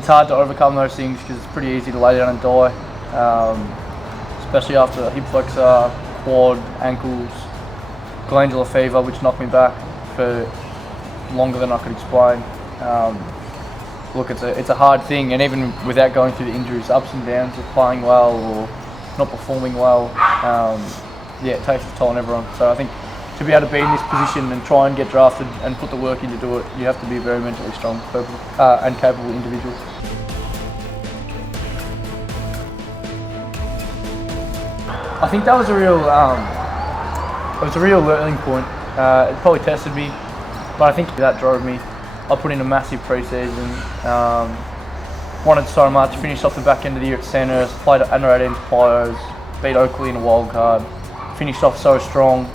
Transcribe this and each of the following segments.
it's hard to overcome those things because it's pretty easy to lay down and die, especially after hip flexor, quad, ankles, glandular fever, which knocked me back for longer than I could explain. Look, it's a hard thing, and even without going through the injuries, ups and downs of playing well or not performing well, it takes its toll on everyone. So I think to be able to be in this position and try and get drafted and put the work in to do it, you have to be a very mentally strong and capable individual. I think that was a real learning point. It probably tested me, but I think that drove me. I put in a massive pre-season, wanted so much, finished off the back end of the year at Sandhurst, played at under 18s Pios, beat Oakley in a wild card, finished off so strong,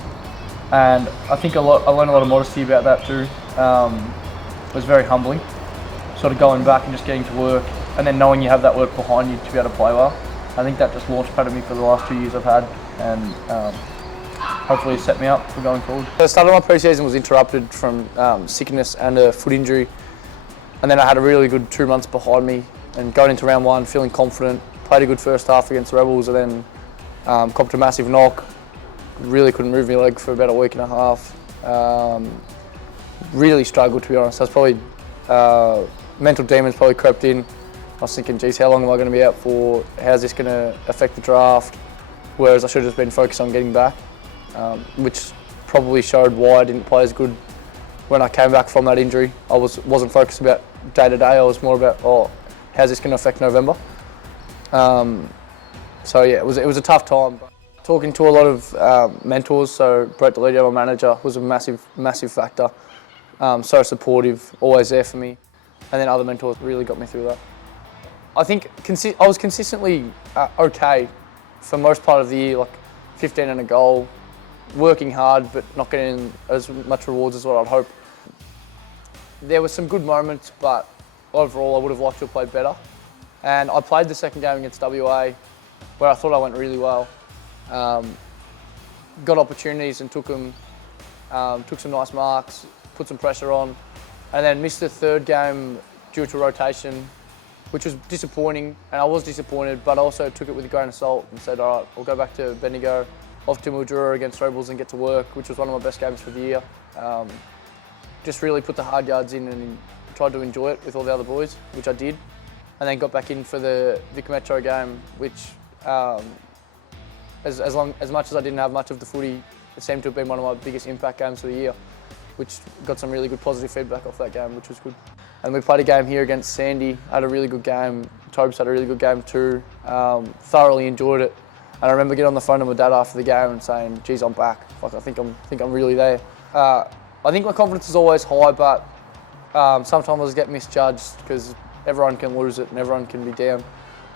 and I think I learned a lot of modesty about that too. It was very humbling, sort of going back and just getting to work, and then knowing you have that work behind you to be able to play well. I think that just launch padded me for the last 2 years I've had, and hopefully set me up for going forward. The start of my pre-season was interrupted from sickness and a foot injury, and then I had a really good 2 months behind me, and going into round one feeling confident, played a good first half against the Rebels, and then copped a massive knock. Really couldn't move my leg for about a week and a half. Really struggled, to be honest. I was probably, mental demons probably crept in. I was thinking, geez, how long am I going to be out for? How's this going to affect the draft? Whereas I should have just been focused on getting back, which probably showed why I didn't play as good when I came back from that injury. I wasn't focused about day to day. I was more about, how's this going to affect November? So yeah, it was a tough time. Talking to a lot of mentors, so Brett Deledio, my manager, was a massive factor. So supportive, always there for me, and then other mentors really got me through that. I think I was consistently okay for most part of the year, like 15 and a goal, working hard but not getting as much rewards as what I'd hope. There were some good moments, but overall I would have liked to have played better. And I played the second game against WA, where I thought I went really well. Got opportunities and took them, took some nice marks, put some pressure on, and then missed the third game due to rotation, which was disappointing, and I was disappointed, but I also took it with a grain of salt and said, all right, I'll go back to Bendigo, off to Mildura against Rebels and get to work, which was one of my best games for the year. Just really put the hard yards in and tried to enjoy it with all the other boys, which I did, and then got back in for the Vic Metro game, which as much as I didn't have much of the footy, it seemed to have been one of my biggest impact games of the year, which got some really good positive feedback off that game, which was good. And we played a game here against Sandy, had a really good game. Tobes had a really good game too. Thoroughly enjoyed it. And I remember getting on the phone to my dad after the game and saying, geez, I'm back. Like, I think I'm really there. I think my confidence is always high, but sometimes I get misjudged because everyone can lose it and everyone can be down.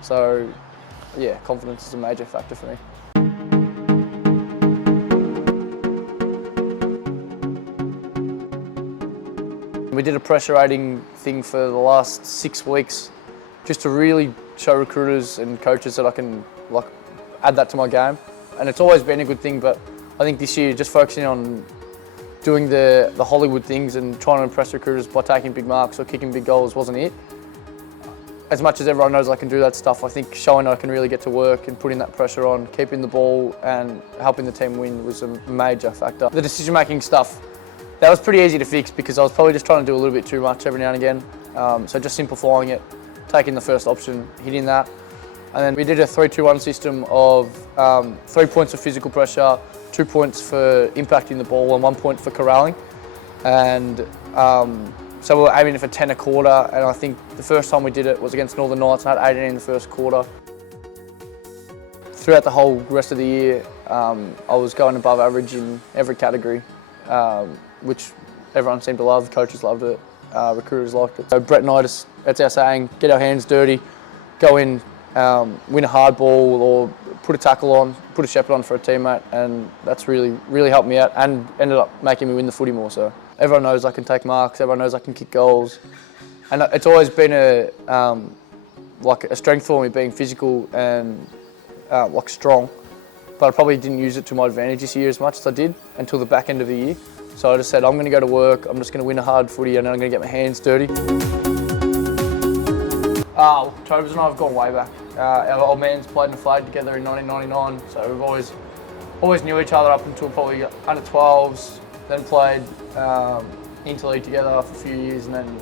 So yeah, confidence is a major factor for me. We did a pressure rating thing for the last 6 weeks, just to really show recruiters and coaches that I can add that to my game. And it's always been a good thing, but I think this year just focusing on doing the Hollywood things and trying to impress recruiters by taking big marks or kicking big goals wasn't it. As much as everyone knows I can do that stuff, I think showing I can really get to work and putting that pressure on, keeping the ball and helping the team win was a major factor. The decision-making stuff, that was pretty easy to fix because I was probably just trying to do a little bit too much every now and again. So just simplifying it, taking the first option, hitting that. And then we did a 3-2-1 system of 3 points of physical pressure, 2 points for impacting the ball and 1 point for corralling. And so we were aiming for 10 a quarter, and I think the first time we did it was against Northern Knights and I had 18 in the first quarter. Throughout the whole rest of the year, I was going above average in every category, which everyone seemed to love. Coaches loved it, recruiters liked it. So Brett and I that's our saying, get our hands dirty, go in, win a hard ball or put a tackle on, put a shepherd on for a teammate, and that's really helped me out and ended up making me win the footy more so. Everyone knows I can take marks, everyone knows I can kick goals, and it's always been a strength for me being physical and strong, but I probably didn't use it to my advantage this year as much as I did until the back end of the year. So I just said, I'm going to go to work, I'm just going to win a hard footy and then I'm going to get my hands dirty. Tobes and I have gone way back. Our old man's played in the flag together in 1999, so we've always knew each other up until probably under 12s. Then played interleague together for a few years, and then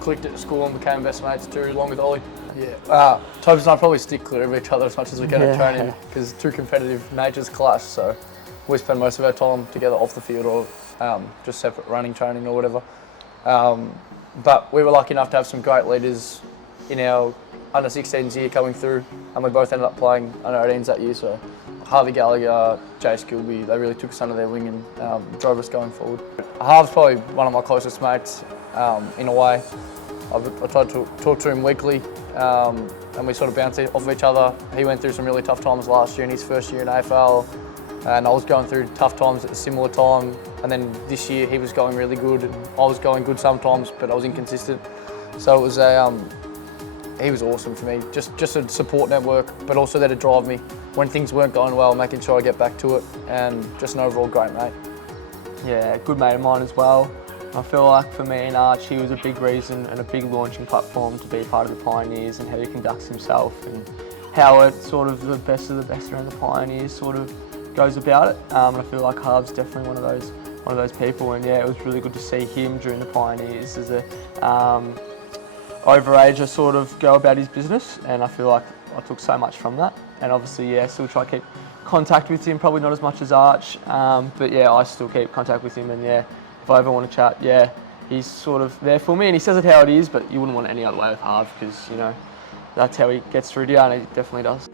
clicked at school and became best mates too, along with Ollie. Yeah, Tobes and I probably stick clear of each other as much as we can at training because two competitive natures clash. So we spend most of our time together off the field or just separate running training or whatever. But we were lucky enough to have some great leaders in our under 16s year coming through, and we both ended up playing under 18s that year. So Harvey Gallagher, Jace Gilby, they really took us under their wing and drove us going forward. Harv's probably one of my closest mates in a way. I try to talk to him weekly, and we sort of bounce off each other. He went through some really tough times last year in his first year in AFL, and I was going through tough times at a similar time. And then this year he was going really good, and I was going good sometimes, but I was inconsistent. So it was he was awesome for me, just a support network, but also there to drive me when things weren't going well, making sure I get back to it, and just an overall great mate. Yeah, good mate of mine as well. I feel like for me and Arch, he was a big reason and a big launching platform to be part of the Pioneers and how he conducts himself and how it sort of the best around the Pioneers sort of goes about it. And I feel like Harv's definitely one of those people, and yeah, it was really good to see him during the Pioneers as a overager sort of go about his business, and I feel like I took so much from that. And obviously, yeah, still try to keep contact with him, probably not as much as Arch, but yeah, I still keep contact with him, and yeah, if I ever want to chat, yeah, he's sort of there for me, and he says it how it is, but you wouldn't want it any other way with Harv, because, you know, that's how he gets through to you, and he definitely does.